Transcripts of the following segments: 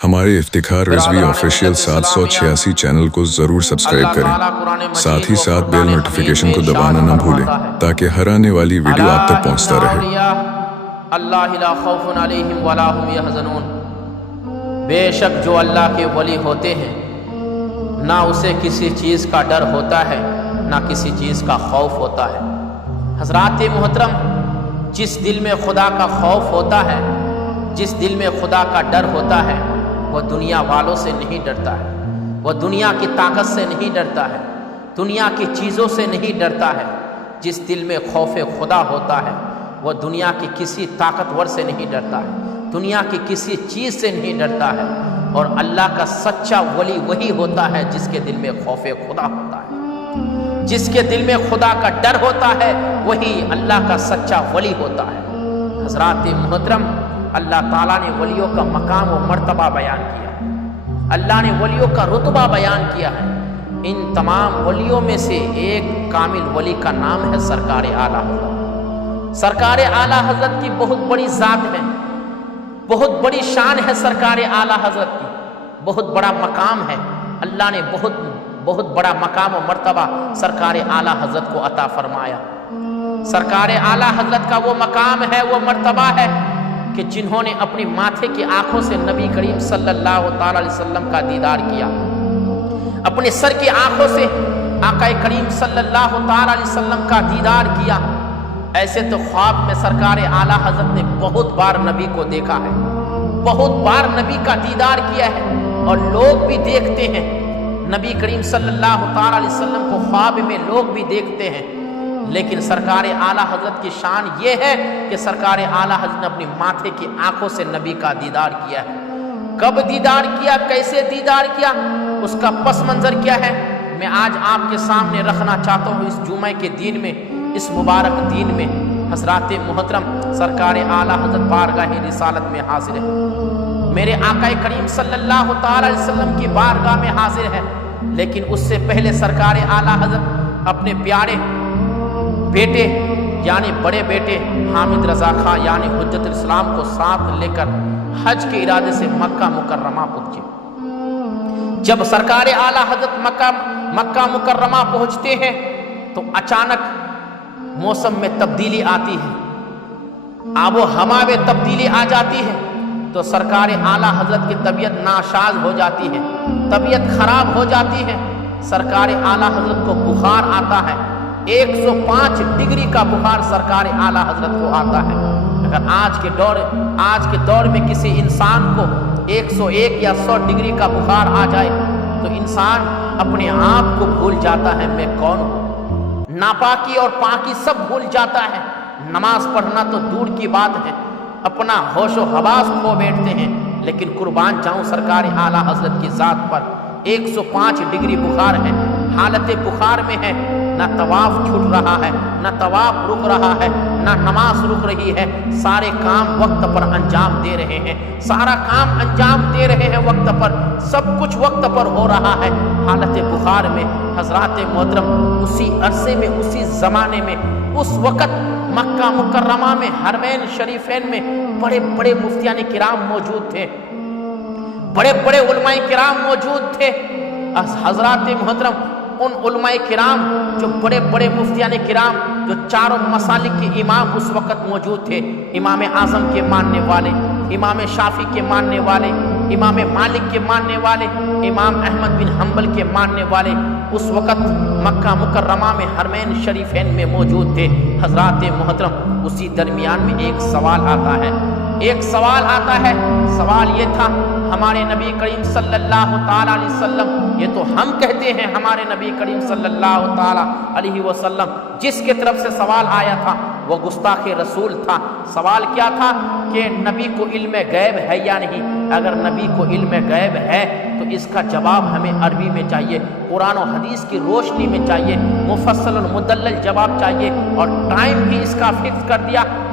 ہمارے Iftikhar Rizvi official 786 channel کو ضرور سبسکرائب کریں، ساتھ ہی ساتھ بیل نوٹیفیکیشن کو دبانا نہ بھولیں تاکہ ہر آنے والی ویڈیو آپ تک پہنچتا رہے۔ اللہ لا خوف علیہم ولا هم یحزنون، بے شک جو اللہ کے ولی ہوتے ہیں نہ اسے کسی چیز کا ڈر ہوتا ہے نہ کسی چیز کا خوف ہوتا ہے۔ حضرات محترم، جس دل میں خدا کا خوف ہوتا ہے، جس دل میں خدا کا ڈر ہوتا ہے، وہ دنیا والوں سے نہیں ڈرتا ہے، وہ دنیا کی طاقت سے نہیں ڈرتا ہے، دنیا کی چیزوں سے نہیں ڈرتا ہے۔ جس دل میں خوف خدا ہوتا ہے وہ دنیا کی کسی طاقتور سے نہیں ڈرتا ہے، دنیا کی کسی چیز سے نہیں ڈرتا ہے۔ اور اللہ کا سچا ولی وہی ہوتا ہے جس کے دل میں خوف خدا ہوتا ہے، جس کے دل میں خدا کا ڈر ہوتا ہے وہی اللہ کا سچا ولی ہوتا ہے۔ حضرات محترم، اللہ تعالیٰ نے ولیوں کا مقام و مرتبہ بیان کیا ہے، اللہ نے ولیوں کا رتبہ بیان کیا ہے۔ ان تمام ولیوں میں سے ایک کامل ولی کا نام ہے سرکار اعلیٰ حضرت۔ سرکار اعلیٰ حضرت کی بہت بڑی ذات ہے، بہت بڑی شان ہے سرکار اعلیٰ حضرت کی، بہت بڑا مقام ہے۔ اللہ نے بہت بڑا مقام و مرتبہ سرکار اعلیٰ حضرت کو عطا فرمایا۔ سرکار اعلیٰ حضرت کا وہ مقام ہے، وہ مرتبہ ہے کہ جنہوں نے اپنی ماتھے کی آنکھوں سے نبی کریم صلی اللہ تعالی علیہ وسلم کا دیدار کیا، اپنے سر کی آنکھوں سے آقا کریم صلی اللہ تعالی علیہ وسلم کا دیدار کیا۔ ایسے تو خواب میں سرکار اعلیٰ حضرت نے بہت بار نبی کو دیکھا ہے، بہت بار نبی کا دیدار کیا ہے، اور لوگ بھی دیکھتے ہیں نبی کریم صلی اللہ تعالی علیہ وسلم کو، خواب میں لوگ بھی دیکھتے ہیں۔ لیکن سرکار اعلیٰ حضرت کی شان یہ ہے کہ سرکار اعلیٰ حضرت نے اپنی ماتھے کی آنکھوں سے نبی کا دیدار کیا ہے۔ کب دیدار کیا، کیسے دیدار کیا، اس کا پس منظر کیا ہے، میں آج آپ کے سامنے رکھنا چاہتا ہوں۔ اس جمعہ کے دن میں، اس مبارک دن میں حضرات محترم سرکار اعلیٰ حضرت بارگاہ رسالت میں حاضر ہے، میرے آقا کریم صلی اللہ تعالی علیہ وسلم کی بارگاہ میں حاضر ہے۔ لیکن اس سے پہلے سرکار اعلیٰ حضرت اپنے پیارے بیٹے یعنی بڑے بیٹے حامد رضا خان یعنی حجت الاسلام کو ساتھ لے کر حج کے ارادے سے مکہ مکرمہ پہنچے۔ جب سرکار اعلیٰ حضرت مکہ مکرمہ پہنچتے ہیں تو اچانک موسم میں تبدیلی آتی ہے، آب و ہوا میں تبدیلی آ جاتی ہے، تو سرکار اعلیٰ حضرت کی طبیعت ناساز ہو جاتی ہے، طبیعت خراب ہو جاتی ہے۔ سرکار اعلیٰ حضرت کو بخار آتا ہے، 105 ڈگری کا بخار سرکار اعلیٰ حضرت کو آتا ہے۔ اگر آج کے دور میں کسی انسان کو 101 یا 100 ڈگری کا بخار آ جائے تو انسان اپنے آپ کو بھول جاتا ہے، میں کون ہوں، ناپاکی اور پاکی سب بھول جاتا ہے، نماز پڑھنا تو دور کی بات ہے، اپنا ہوش و حواس کھو بیٹھتے ہیں۔ لیکن قربان جاؤں سرکار اعلیٰ حضرت کی ذات پر، 105 ڈگری بخار ہے، حالت بخار میں ہے، نہ طواف چھوٹ رہا ہے، نہ طواف رک رہا ہے، نہ نماز رک رہی ہے، سارے کام وقت پر انجام دے رہے ہیں، سارا کام انجام دے رہے ہیں وقت پر، سب کچھ وقت پر ہو رہا ہے۔ حالت بخار میں حضرات محترم اسی عرصے میں، اسی زمانے میں، اس وقت مکہ مکرمہ میں حرمین شریفین میں بڑے بڑے مفتیان کرام موجود تھے، بڑے بڑے علماء کرام موجود تھے۔ حضرات محترم ان علماء کرام جو بڑے بڑے مفتیان کرام جو چاروں مسالک کے امام اس وقت موجود تھے، امام اعظم کے ماننے والے، امام شافعی کے ماننے والے، امام مالک کے ماننے والے، امام احمد بن حنبل کے ماننے والے اس وقت مکہ مکرمہ میں حرمین شریفین میں موجود تھے۔ حضرات محترم اسی درمیان میں ایک سوال آتا ہے، سوال یہ تھا، ہمارے نبی کریم صلی اللہ تعالی علیہ وسلم، یہ تو ہم کہتے ہیں ہمارے نبی کریم صلی اللہ تعالی علیہ وسلم، جس کے طرف سے سوال آیا تھا وہ گستاخ رسول تھا۔ سوال کیا تھا کہ نبی کو علم غیب ہے یا نہیں؟ اگر نبی کو علم غیب ہے تو اس کا جواب ہمیں عربی میں چاہیے، قرآن و حدیث کی روشنی میں چاہیے، مفصل اور مدلل جواب چاہیے، اور ٹائم بھی اس کا فکس کر دیا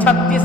36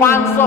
500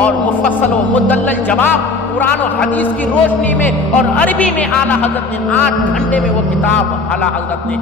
اور مفصل و مدلل جواب قرآن و حدیث کی روشنی میں اور عربی میں اعلیٰ حضرت نے 8 گھنٹے میں وہ کتاب اعلیٰ حضرت نے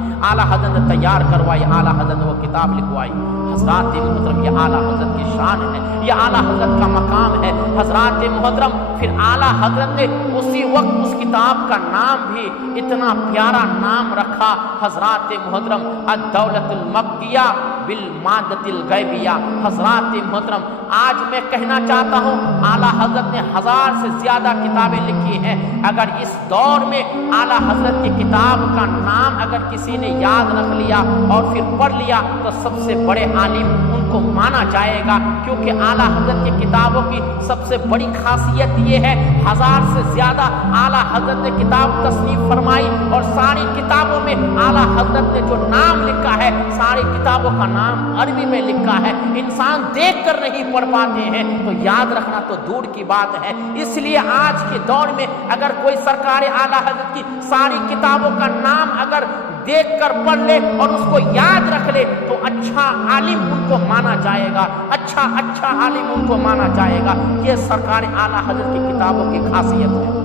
تیار کروائی، اعلیٰ حضرت نے وہ کتاب لکھوائی۔ حضرات محترم یہ اعلیٰ حضرت کی شان ہے، یہ اعلیٰ حضرت کا مقام ہے۔ حضرات محترم پھر اعلیٰ حضرت نے اسی وقت اس کتاب کا نام بھی اتنا پیارا نام رکھا، حضرات محترم الدولت المبقیہ بالمادۃ الغیبیہ۔ حضرات محترم آج میں کہنا چاہتا ہوں اعلیٰ حضرت نے 1000 سے زیادہ کتابیں لکھی ہیں۔ اگر اس دور میں اعلیٰ حضرت کی کتاب کا نام اگر کسی نے یاد رکھ لیا اور پھر پڑھ لیا تو سب سے بڑے عالم ان کو مانا جائے گا، کیونکہ اعلیٰ حضرت کی کتابوں کی سب سے بڑی خاصیت یہ ہے 1000 سے زیادہ اعلیٰ حضرت نے کتاب تصنیف فرمائی، اور ساری کتابوں میں اعلیٰ حضرت نے جو نام لکھا ہے ساری کتابوں کا نام عربی میں لکھا ہے۔ انسان دیکھ کر نہیں پڑھ پاتے ہیں تو یاد رکھنا تو دور کی بات ہے۔ اس لیے آج کے دور میں اگر کوئی سرکار اعلیٰ حضرت کی ساری کتابوں کا نام اگر دیکھ کر پڑھ لے اور اس کو یاد رکھ لے تو اچھا عالم ان کو مانا جائے گا، اچھا عالم ان کو مانا جائے گا۔ یہ سرکار اعلیٰ حضرت کی کتابوں کی خاصیت ہے۔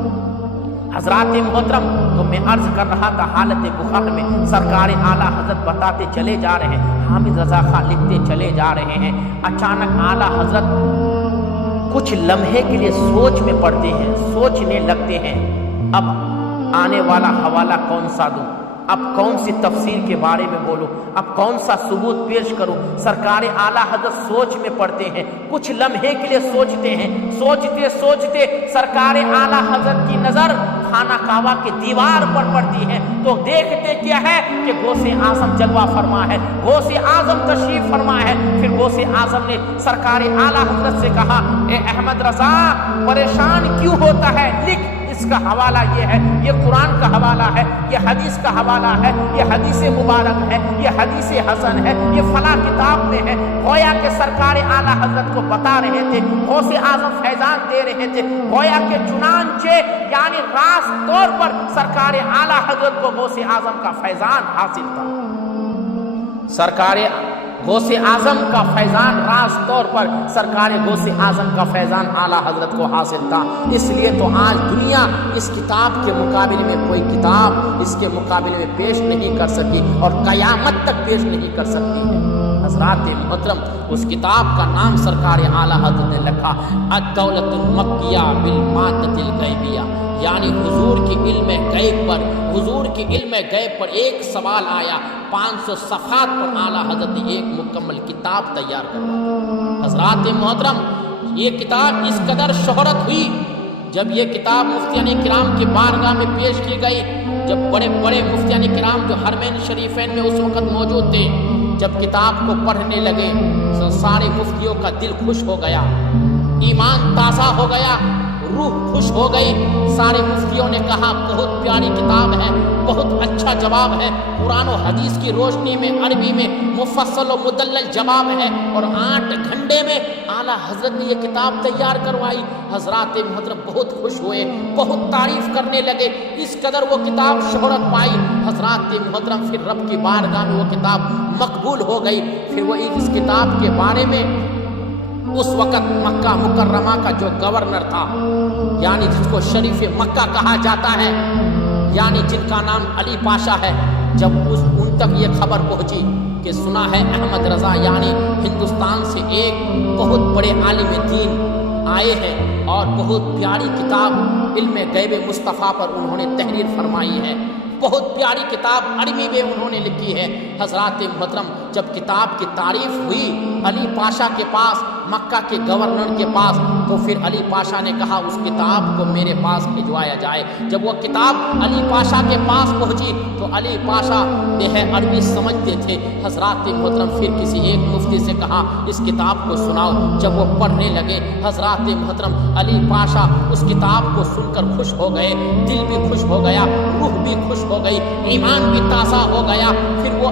حضرات محترم تو میں عرض کر رہا تھا حالت بخار میں سرکار اعلیٰ حضرت بتاتے چلے جا رہے ہیں، حامد رضا خان لکھتے چلے جا رہے ہیں، اچانک اعلیٰ حضرت کچھ لمحے کے لیے سوچ میں پڑتے ہیں، سوچنے لگتے ہیں اب آنے والا حوالہ کون سا دوں، اب کون سی تفسیر کے بارے میں بولوں، اب کون سا ثبوت پیش کروں۔ سرکار اعلیٰ حضرت سوچ میں پڑتے ہیں، کچھ لمحے کے لیے سوچتے ہیں، سوچتے سرکار اعلیٰ حضرت کی نظر خانہ کعبہ کی دیوار پر پڑتی ہے تو دیکھتے کیا ہے کہ غوث اعظم جلوہ فرما ہے، غوث اعظم تشریف فرما ہے۔ پھر غوث اعظم نے سرکار اعلیٰ حضرت سے کہا اے احمد رضا پریشان کیوں ہوتا ہے، لکھ، اس کا حوالہ یہ ہے، یہ قرآن کا حوالہ ہے، یہ حدیث کا حوالہ ہے، یہ حدیث مبارک ہے، یہ حدیث حسن ہے، یہ فلاں کتاب میں ہے۔ گویا کہ سرکار اعلیٰ حضرت کو بتا رہے تھے، غوث اعظم فیضان دے رہے تھے، گویا کہ چنانچہ یعنی راست طور پر سرکار اعلیٰ حضرت کو غوث اعظم کا فیضان حاصل تھا۔ سرکار غوث اعظم کا فیضان راست طور پر سرکار غوث اعظم کا فیضان اعلیٰ حضرت کو حاصل تھا۔ اس لیے تو آج دنیا اس کتاب کے مقابلے میں کوئی کتاب اس کے مقابلے میں پیش نہیں کر سکی اور قیامت تک پیش نہیں کر سکتی ہے۔ حضرات محترم اس کتاب کا نام سرکار اعلیٰ حضرت نے لکھا الدولت المکیہ بالمادۃ الغیبیہ، یعنی حضور کی علم غیب پر ایک سوال آیا، 500 صفحات پر اعلیٰ حضرت نے ایک مکمل کتاب تیار کروائی۔ حضرات محترم یہ کتاب اس قدر شہرت ہوئی، جب یہ کتاب مفتیان کرام کی بارگاہ میں پیش کی گئی، جب بڑے بڑے مفتیان کرام جو حرمین شریفین میں اس وقت موجود تھے جب کتاب کو پڑھنے لگے تو سارے مفتیوں کا دل خوش ہو گیا، ایمان تازہ ہو گیا، روح خوش ہو گئی۔ سارے مفتیوں نے کہا بہت پیاری کتاب ہے، بہت اچھا جواب ہے، قرآن و حدیث کی روشنی میں عربی میں مفصل و مدلل جواب ہے، اور 8 گھنٹے میں اعلیٰ حضرت نے یہ کتاب تیار کروائی۔ حضرات محترم بہت خوش ہوئے، بہت تعریف کرنے لگے، اس قدر وہ کتاب شہرت پائی۔ حضرات محترم پھر رب کی بارگاہ میں وہ کتاب مقبول ہو گئی۔ پھر وہ اس کتاب کے بارے میں اس وقت مکہ مکرمہ کا جو گورنر تھا، یعنی جس کو شریف مکہ کہا جاتا ہے، یعنی جن کا نام علی پاشا ہے، جب ان تک یہ خبر پہنچی کہ سنا ہے احمد رضا یعنی ہندوستان سے ایک بہت بڑے عالم دین آئے ہیں اور بہت پیاری کتاب علم غیب مصطفیٰ پر انہوں نے تحریر فرمائی ہے، بہت پیاری کتاب عربی میں انہوں نے لکھی ہے۔ حضرات محترم جب کتاب کی تعریف ہوئی علی پاشا کے پاس، مکہ کے گورنر کے پاس، تو پھر علی پاشا نے کہا اس کتاب کو میرے پاس بھجوایا جائے۔ جب وہ کتاب علی پاشا کے پاس پہنچی تو علی پاشا عربی سمجھتے تھے۔ حضرات محترم پھر کسی ایک مفتی سے کہا اس کتاب کو سناؤ۔ جب وہ پڑھنے لگے حضرات محترم علی پاشا اس کتاب کو سن کر خوش ہو گئے، دل بھی خوش ہو گیا، روح بھی خوش ہو گئی، ایمان بھی تازہ ہو گیا۔ پھر وہ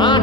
8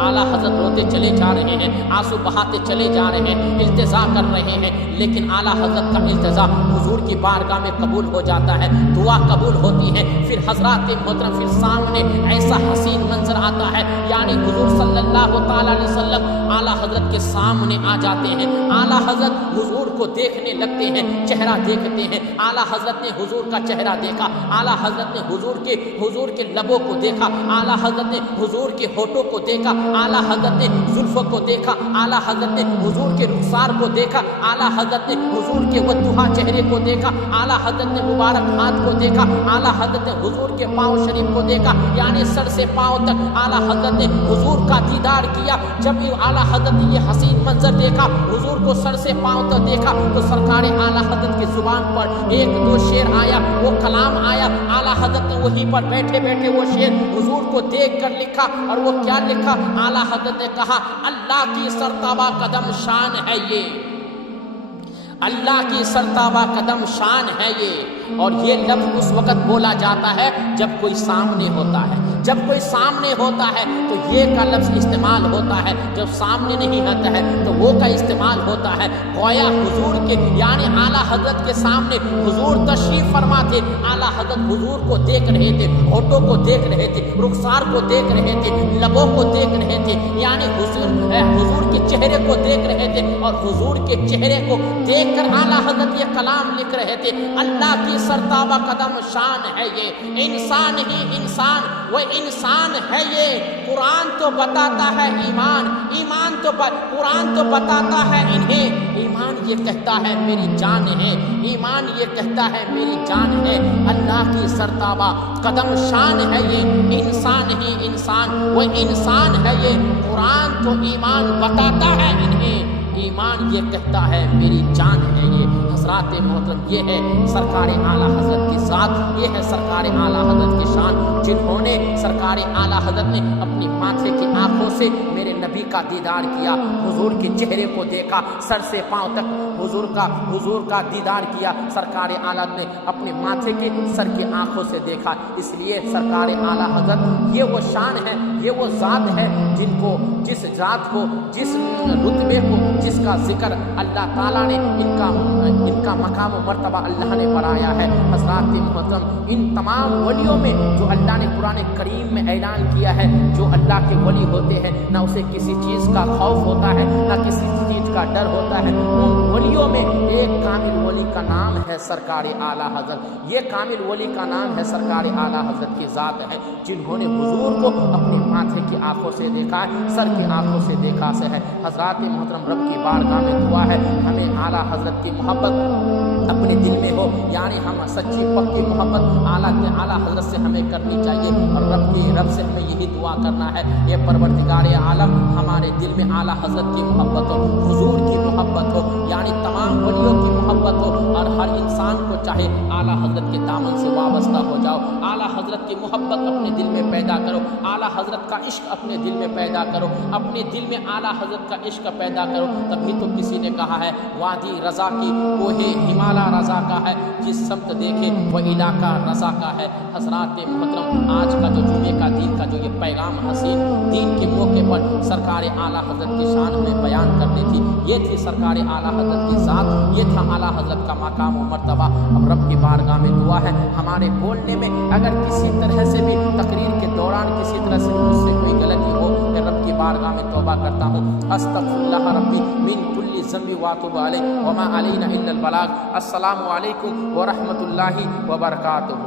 اعلیٰ حضرت روتے چلے جا رہے ہیں، آنسو بہاتے چلے جا رہے ہیں، التجا کر رہے ہیں، لیکن اعلیٰ حضرت کا التجا حضور کی بارگاہ میں قبول ہو جاتا ہے، دعا قبول ہوتی ہے۔ پھر حضرات محترم پھر سامنے ایسا حسین منظر آتا ہے، یعنی حضور صلی اللہ تعالیٰ علیہ وسلم اعلیٰ حضرت کے سامنے آ جاتے ہیں، اعلیٰ حضرت حضور کو دیکھنے لگتے ہیں، چہرہ دیکھتے ہیں، اعلیٰ حضرت نے حضور کا چہرہ دیکھا، اعلیٰ حضرت نے حضور کے لبوں کو دیکھا، اعلیٰ حضرت نے حضور کے ہونٹوں کو دیکھا، اعلیٰ حضرت نے زلفوں کو دیکھا، اعلیٰ حضرت نے حضور کے رخسار کو دیکھا، اعلیٰ حضرت نے حضور کے وضوحا چہرے کو دیکھا، اعلیٰ حضرت نے مبارک ہاتھ کو دیکھا، اعلیٰ حضرت نے حضور کے پاؤں شریف کو دیکھا، یعنی سر سے پاؤں تک اعلیٰ حضرت نے حضور کا دیدار کیا۔ جب اعلیٰ حضرت نے یہ حسین منظر دیکھا، حضور کو سر سے پاؤں تک دیکھا، تو سرکار اعلیٰ حضرت کی زبان پر ایک دو شعر آیا، وہ کلام آیا، اعلیٰ حضرت نے وہیں پر بیٹھے بیٹھے وہ شعر حضور کو دیکھ کر لکھا، اور وہ کیا لکھا؟ اعلیٰ حضرت نے کہا اللہ کی سرتابہ قدم شان ہے یہ، اللہ کی سرتابہ قدم شان ہے یہ۔ اور یہ لفظ اس وقت بولا جاتا ہے جب کوئی سامنے ہوتا ہے، جب کوئی سامنے ہوتا ہے تو یہ کا لفظ استعمال ہوتا ہے، جب سامنے نہیں ہوتا ہے تو وہ کا استعمال ہوتا ہے۔ گویا حضور کے یعنی اعلیٰ حضرت کے سامنے حضور تشریف فرما تھے، اعلیٰ حضرت حضور کو دیکھ رہے تھے، ہونٹوں کو دیکھ رہے تھے، رخسار کو دیکھ رہے تھے، لبوں کو دیکھ رہے تھے، یعنی حضور کے چہرے کو دیکھ رہے تھے، اور حضور کے چہرے کو دیکھ کر اعلیٰ حضرت یہ کلام لکھ رہے تھے، اللہ کی سرتابہ قدم شان ہے یہ، انسان ہی انسان وہ انسان ہے یہ۔ قرآن تو بتاتا ہے ایمان، قرآن تو بتاتا ہے انہیں، ایمان یہ کہتا ہے میری جان ہے، ایمان یہ کہتا ہے میری جان ہے۔ اللہ کی سرتابہ قدم شان ہے یہ، انسان ہی انسان وہ انسان ہے یہ۔ قرآن تو ایمان بتاتا ہے انہیں، ایمان یہ کہتا ہے میری جان ہے یہ۔ حضرات محترم یہ ہے سرکار اعلیٰ حضرت کی ذات، یہ ہے سرکار اعلیٰ حضرت کی شان، جنہوں نے سرکار اعلیٰ حضرت نے اپنی ماتھے کی آنکھوں سے میرے نبی کا دیدار کیا، حضور کے چہرے کو دیکھا، سر سے پاؤں تک حضور کا دیدار کیا، سرکار اعلیٰ نے اپنے ماتھے کے سر کی آنکھوں سے دیکھا۔ اس لیے سرکار اعلیٰ حضرت یہ وہ شان ہے، یہ وہ ذات ہے جس ذات کو جس رتبے کو جس کا ذکر اللہ تعالیٰ نے ان کا مقام و مرتبہ اللہ نے بنایا ہے۔ حضرات محترم ان تمام ولیوں میں جو اللہ نے قرآن کریم میں اعلان کیا ہے، جو اللہ کے ولی ہوتے ہیں نہ اسے کسی چیز کا خوف ہوتا ہے نہ کسی چیز کا ڈر ہوتا ہے، ان ولیوں میں ایک کامل ولی کا نام ہے سرکار اعلیٰ حضرت۔ یہ کامل ولی کا نام ہے سرکار اعلیٰ حضرت کی ذات ہے، جنہوں نے حضور کو اپنے ماتھے کی آنکھوں سے دیکھا ہے، سر کی آنکھوں سے دیکھا سے ہے۔ حضرات محترم رب کی بارگاہ میں دعا ہے ہمیں اعلیٰ حضرت کی محبت اپنے دل میں ہو، یعنی ہم سچی پکی محبت اعلیٰ حضرت سے ہمیں کرنی چاہیے، اور رب سے ہمیں یہی دعا کرنا ہے، یہ پروردگار عالم ہمارے دل میں اعلیٰ حضرت کی محبت ہو، حضور کی محبت ہو، یعنی تمام ولیوں کی محبت ہو، اور ہر انسان کو چاہے اعلیٰ حضرت کے دامن سے وابستہ ہو جاؤ، اعلیٰ حضرت کی محبت اپنے دل میں پیدا کرو، اعلیٰ حضرت کا عشق اپنے دل میں پیدا کرو، اپنے دل میں اعلیٰ حضرت کا عشق پیدا کرو۔ تبھی تو کسی نے کہا ہے وادی رضا کی کوہ ہمالا رضا کا ہے، جس سمت دیکھے وہ علاقہ رضا کا ہے۔ حضرات محترم آج کا جو جمعے کا دین کا جو یہ پیغام حسین دین کے موقع پر سرکار اعلیٰ حضرت کی شان میں بیان کرنی تھی، یہ تھی سرکار اعلیٰ حضرت کی ذات، یہ تھا اعلیٰ حضرت کا مقام و مرتبہ۔ اب رب کی بارگاہ میں دعا ہے ہمارے بولنے میں اگر کسی طرح سے بھی تقریر کے دوران کسی طرح سے مجھ سے کوئی غلطی ہو، میں رب کی بارگاہ میں توبہ کرتا ہوں، استغفر اللہ ربی من کل ذنب واتوب علیہ وما علینا الا البلاغ۔ السلام علیکم ورحمۃ اللہ وبرکاتہ۔